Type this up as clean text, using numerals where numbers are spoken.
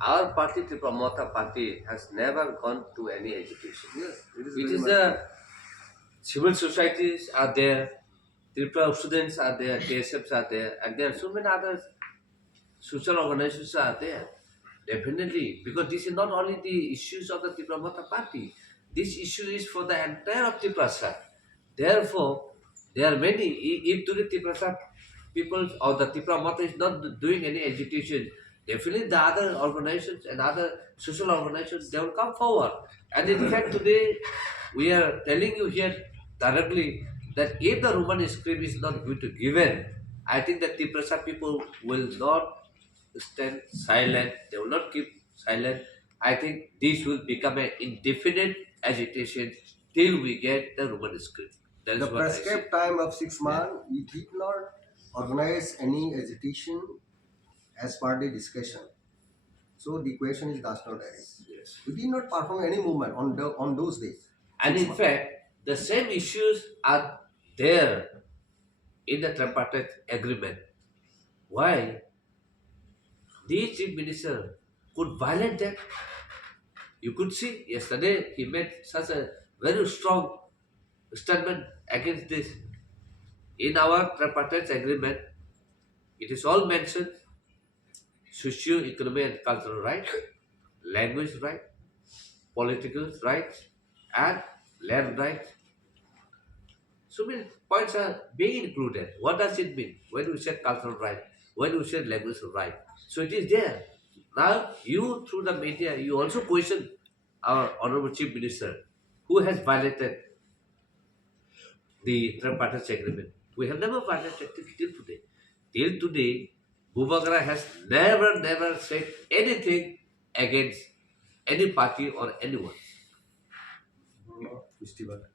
Our party, Tipra Mothaya party, has never gone to any agitation. Yes, it is It very is much true. the civil societies are there, Tripura students are there, KSFs are there, and there are so many other social organizations are there. Definitely, because this is not only the issues of the Tipra Mothaya party. This issue is for the entire of Tipra sir. Therefore, there are many. If today Tipra sir people or the Tipra Mothaya is not doing any agitation, definitely the other organizations and other social organizations they will come forward. And in fact, today we are telling you here directly that if the Roman script is not going to given, I think that Tipra sir people will not stand silent, they will not keep silent. I think this will become an indefinite agitation till we get the Roman script. That The is what I see. prescribed time of 6 months, we did not organize any agitation as per the discussion. So the question is does not arise. Yes. We did not perform any movement on those days. And Six in months. fact, the same issues are there in the tripartite agreement. Why the chief minister could violate that? You could see yesterday he made such a very strong statement against this. In our tripartite agreement, it is all mentioned socio-economic and cultural rights, language right, political rights, and land rights. So many points are being included. What does it mean when we say cultural right, when we say language right? So it is there. Now you through the media you also question our honorable chief minister who has violated the tripartite agreement. We have never violated it till today. Till today, Bubakara has never said anything against any party or anyone. No, festival.